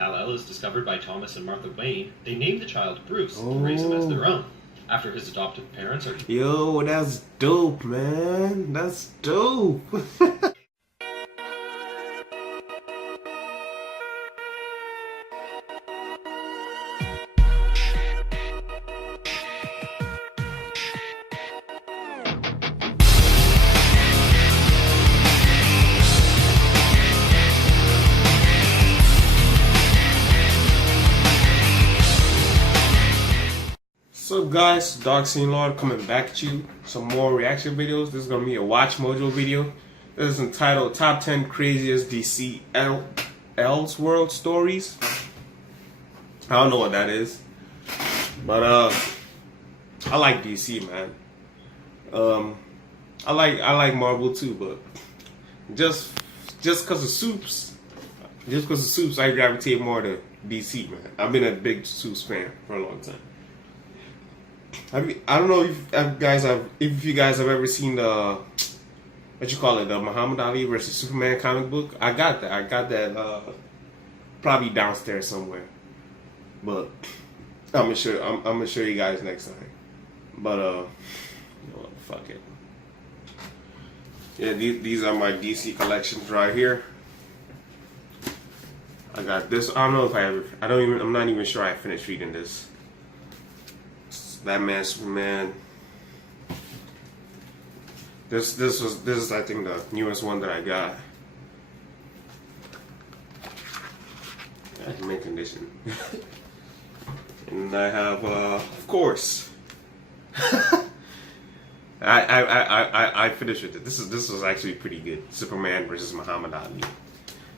Kal-El is discovered by Thomas and Martha Wayne, they name the child Bruce to raise him as their own. After his adoptive parents are... Yo, that's dope, man. That's dope. What's up, guys? DarksaiyanLORD coming back at you. Some more reaction videos. This is gonna be a Watchmojo video. This is entitled Top 10 Craziest DC Elseworlds Stories. I don't know what that is, but I like DC, man. I like Marvel too, but just because of Supes, I gravitate more to DC, man. I've been a big Supes fan for a long time. I don't know if you guys have ever seen the the Muhammad Ali versus Superman comic book. I got that probably downstairs somewhere, but I'm gonna show you guys next time. But you know what, fuck it. Yeah, these are my DC collections right here. I got this. I don't know if I'm not even sure I finished reading this. Batman, Superman. This is I think the newest one that I got. Yeah, mint condition. And I have of course. I finished with it. This was actually pretty good. Superman versus Muhammad Ali.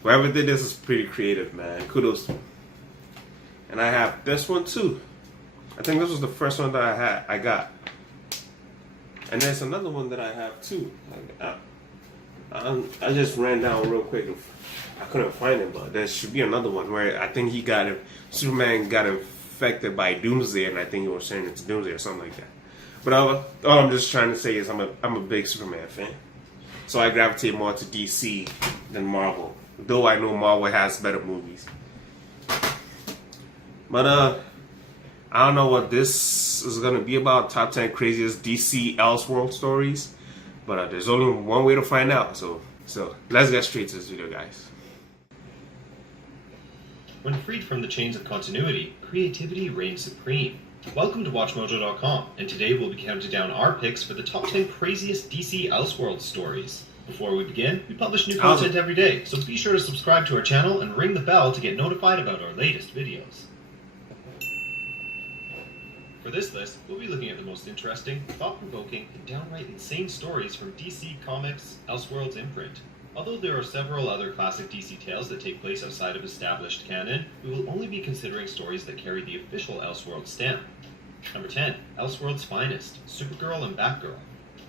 Whoever did this is pretty creative, man. Kudos to him. And I have this one too. I think this was the first one that I got. And there's another one that I have too. I just ran down real quick. I couldn't find it, but there should be another one where I think Superman got infected by Doomsday, and I think he was saying it's Doomsday or something like that. But all I'm just trying to say is I'm a big Superman fan. So I gravitate more to DC than Marvel. Though I know Marvel has better movies. But I don't know what this is going to be about, top 10 craziest DC Elseworld stories, but there's only one way to find out, so let's get straight to this video, guys. When freed from the chains of continuity, creativity reigns supreme. Welcome to Watchmojo.com, and today we'll be counting down our picks for the top 10 craziest DC Elseworlds stories. Before we begin, we publish new content every day, so be sure to subscribe to our channel and ring the bell to get notified about our latest videos. For this list, we'll be looking at the most interesting, thought-provoking, and downright insane stories from DC Comics' Elseworlds imprint. Although there are several other classic DC tales that take place outside of established canon, we will only be considering stories that carry the official Elseworlds stamp. Number 10. Elseworlds' Finest, Supergirl and Batgirl.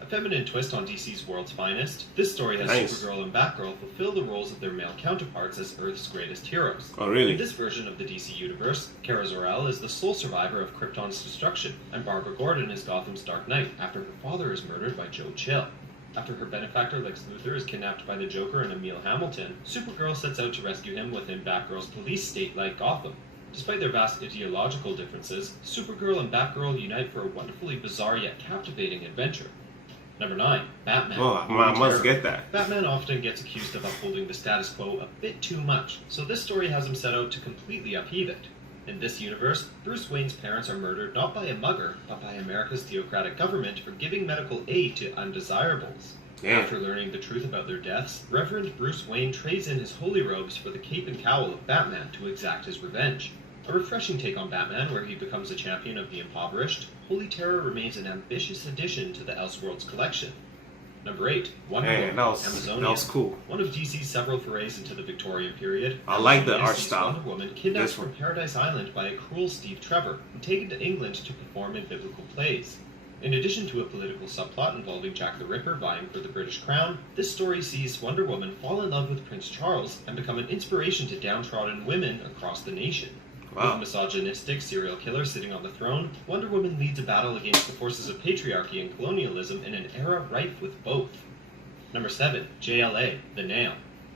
A feminine twist on DC's World's Finest, this story has Supergirl and Batgirl fulfill the roles of their male counterparts as Earth's greatest heroes. Oh, really? In this version of the DC universe, Kara Zor-El is the sole survivor of Krypton's destruction, and Barbara Gordon is Gotham's Dark Knight after her father is murdered by Joe Chill. After her benefactor Lex Luthor is kidnapped by the Joker and Emil Hamilton, Supergirl sets out to rescue him within Batgirl's police state like Gotham. Despite their vast ideological differences, Supergirl and Batgirl unite for a wonderfully bizarre yet captivating adventure. Number 9. Batman. Oh, I must get that. Batman often gets accused of upholding the status quo a bit too much, so this story has him set out to completely upheave it. In this universe, Bruce Wayne's parents are murdered not by a mugger, but by America's theocratic government for giving medical aid to undesirables. Damn. After learning the truth about their deaths, Reverend Bruce Wayne trades in his holy robes for the cape and cowl of Batman to exact his revenge. A refreshing take on Batman, where he becomes a champion of the impoverished, Holy Terror remains an ambitious addition to the Elseworlds collection. Number 8. Wonder Woman, Amazonia. That was cool. One of DC's several forays into the Victorian period. I like the art style. Wonder Woman kidnapped from Paradise Island by a cruel Steve Trevor and taken to England to perform in biblical plays. In addition to a political subplot involving Jack the Ripper vying for the British crown, this story sees Wonder Woman fall in love with Prince Charles and become an inspiration to downtrodden women across the nation. Wow. With a misogynistic serial killer sitting on the throne, Wonder Woman leads a battle against the forces of patriarchy and colonialism in an era rife with both. Number 7. JLA, The Nail.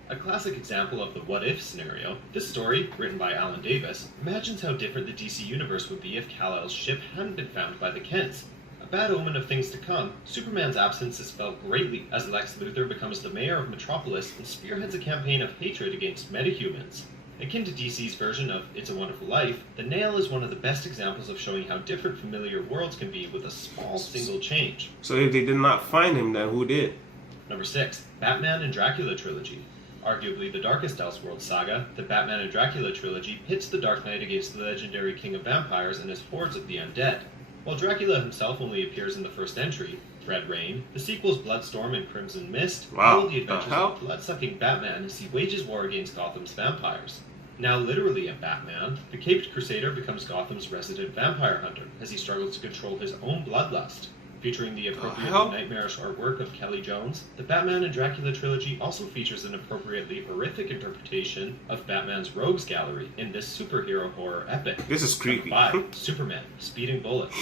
A classic example of the what-if scenario, this story, written by Alan Davis, imagines how different the DC universe would be if Kal-El's ship hadn't been found by the Kents. A bad omen of things to come, Superman's absence is felt greatly as Lex Luthor becomes the mayor of Metropolis and spearheads a campaign of hatred against metahumans. Akin to DC's version of It's a Wonderful Life, The Nail is one of the best examples of showing how different familiar worlds can be with a small single change. So if they did not find him, then who did? Number 6. Batman and Dracula Trilogy. Arguably the darkest Elseworlds saga, the Batman and Dracula trilogy pits the Dark Knight against the legendary King of Vampires and his hordes of the undead. While Dracula himself only appears in the first entry, Red Rain, the sequels Bloodstorm and Crimson Mist follow the adventures of blood-sucking Batman as he wages war against Gotham's vampires. Now literally a Batman, the Caped Crusader becomes Gotham's resident vampire hunter as he struggles to control his own bloodlust. Featuring the appropriately nightmarish artwork of Kelly Jones, the Batman and Dracula trilogy also features an appropriately horrific interpretation of Batman's rogues gallery in this superhero horror epic. This is creepy. Number 5. Superman, Speeding Bullets.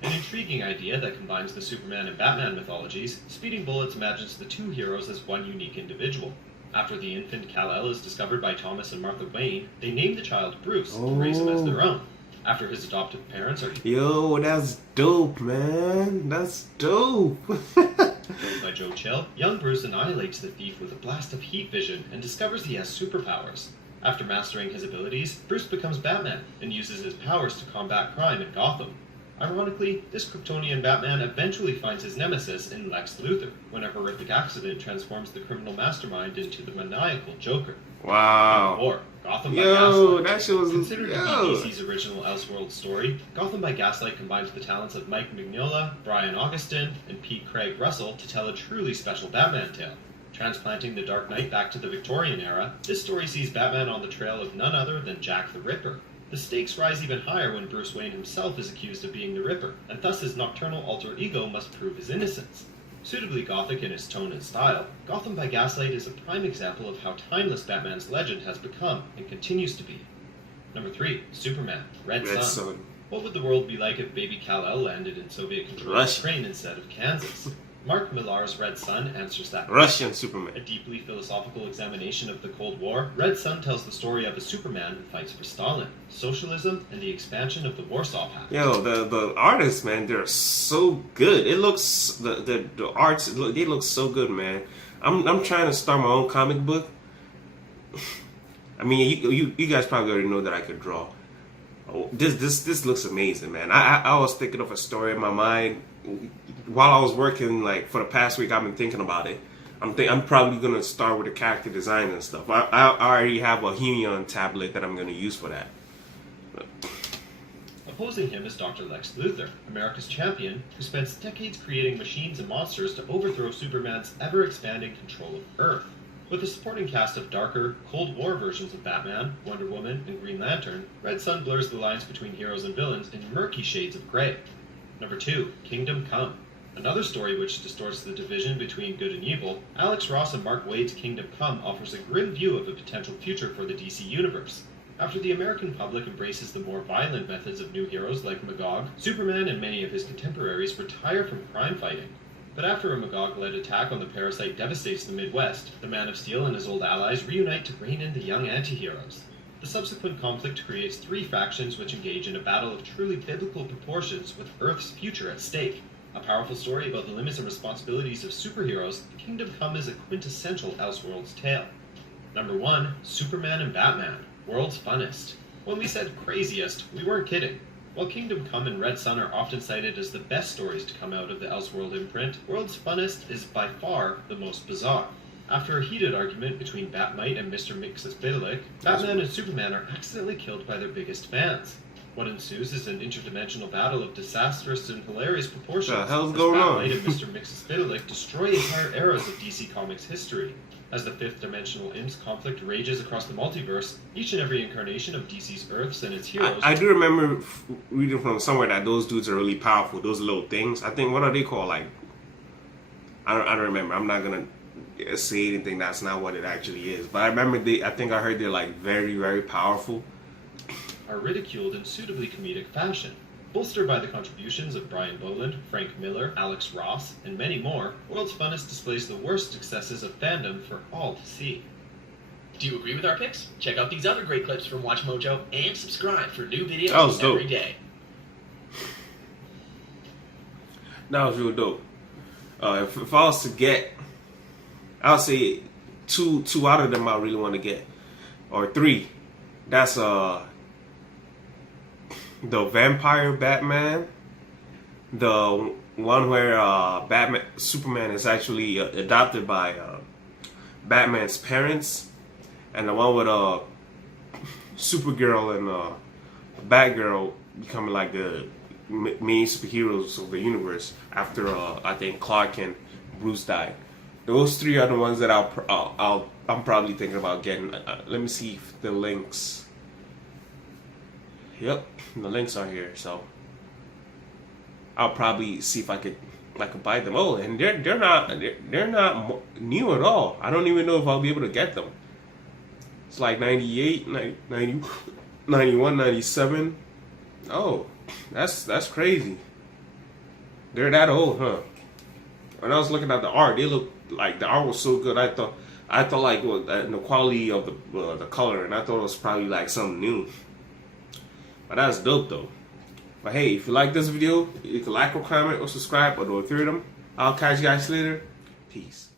An intriguing idea that combines the Superman and Batman mythologies, Speeding Bullets imagines the two heroes as one unique individual. After the infant Kal-El is discovered by Thomas and Martha Wayne, they name the child Bruce and raise him as their own. After his adoptive parents are Yo, that's dope, man. That's dope. killed by Joe Chill, young Bruce annihilates the thief with a blast of heat vision and discovers he has superpowers. After mastering his abilities, Bruce becomes Batman and uses his powers to combat crime in Gotham. Ironically, this Kryptonian Batman eventually finds his nemesis in Lex Luthor, when a horrific accident transforms the criminal mastermind into the maniacal Joker. Wow. Or Gotham by Yo, Gaslight. that shit was Considered to be DC's original Elseworlds story, Gotham by Gaslight combines the talents of Mike Mignola, Brian Augustin, and Pete Craig Russell to tell a truly special Batman tale. Transplanting the Dark Knight back to the Victorian era, this story sees Batman on the trail of none other than Jack the Ripper. The stakes rise even higher when Bruce Wayne himself is accused of being the Ripper, and thus his nocturnal alter ego must prove his innocence. Suitably gothic in its tone and style, Gotham by Gaslight is a prime example of how timeless Batman's legend has become and continues to be. Number 3. Superman, Red Sun. What would the world be like if baby Kal-El landed in Soviet-controlled Ukraine instead of Kansas? Mark Millar's Red Sun answers that Russian question. Superman. A deeply philosophical examination of the Cold War, Red Sun tells the story of a Superman who fights for Stalin, socialism, and the expansion of the Warsaw Pact. Yo, the artists, man, they're so good. It looks the arts, they look so good, man. I'm trying to start my own comic book. I mean, you guys probably already know that I could draw. Oh, this looks amazing, man. I was thinking of a story in my mind while I was working. Like for the past week, I've been thinking about it. I'm probably gonna start with the character design and stuff. I already have a Huion tablet that I'm gonna use for that. Opposing him is Dr. Lex Luthor, America's champion, who spends decades creating machines and monsters to overthrow Superman's ever-expanding control of Earth. With a supporting cast of darker, Cold War versions of Batman, Wonder Woman, and Green Lantern, Red Sun blurs the lines between heroes and villains in murky shades of grey. Number 2. Kingdom Come. Another story which distorts the division between good and evil, Alex Ross and Mark Waid's Kingdom Come offers a grim view of a potential future for the DC Universe. After the American public embraces the more violent methods of new heroes like Magog, Superman and many of his contemporaries retire from crime fighting. But after a Magog-led attack on the parasite devastates the Midwest, the Man of Steel and his old allies reunite to rein in the young anti-heroes. The subsequent conflict creates 3 factions which engage in a battle of truly biblical proportions with Earth's future at stake. A powerful story about the limits and responsibilities of superheroes, Kingdom Come is a quintessential Elseworlds tale. Number 1. Superman and Batman, World's Funnest. When we said craziest, we weren't kidding. While Kingdom Come and Red Sun are often cited as the best stories to come out of the Elseworld imprint, World's Funnest is by far the most bizarre. After a heated argument between Batmite and Mr. Mxyzptlk, Batman and Superman are accidentally killed by their biggest fans. What ensues is an interdimensional battle of disastrous and hilarious proportions as Batmite and Mr. Mxyzptlk destroy entire eras of DC Comics history. As the fifth dimensional Imps conflict rages across the multiverse, each and every incarnation of DC's Earths and its heroes... I do remember reading from somewhere that those dudes are really powerful, those little things. I think, what are they called? Like, I don't remember. I'm not going to say anything that's not what it actually is. But I remember, I think I heard they're like very, very powerful. Are ridiculed in suitably comedic fashion. Bolstered by the contributions of Brian Boland, Frank Miller, Alex Ross, and many more, World's Funnest displays the worst successes of fandom for all to see. Do you agree with our picks? Check out these other great clips from Watchmojo and subscribe for new That was videos dope. every day. That was real dope. If I was to get, I'll say two out of them I really want to get, or three. That's the Vampire Batman, the one where Superman is actually adopted by Batman's parents, and the one with Supergirl and Batgirl becoming like the main superheroes of the universe after I think Clark and Bruce died. Those three are the ones that I'm probably thinking about getting. Let me see if the links. Yep, the links are here, so I'll probably see if I could buy them. Oh, and they're not new at all. I don't even know if I'll be able to get them. It's like 98, 90, 91, 97. Oh, that's crazy. They're that old, huh? When I was looking at the art, they look like the art was so good. I thought like the quality of the color, and I thought it was probably like something new. But that's dope though. But hey, if you like this video, you can like or comment or subscribe or do a three of them. I'll catch you guys later. Peace.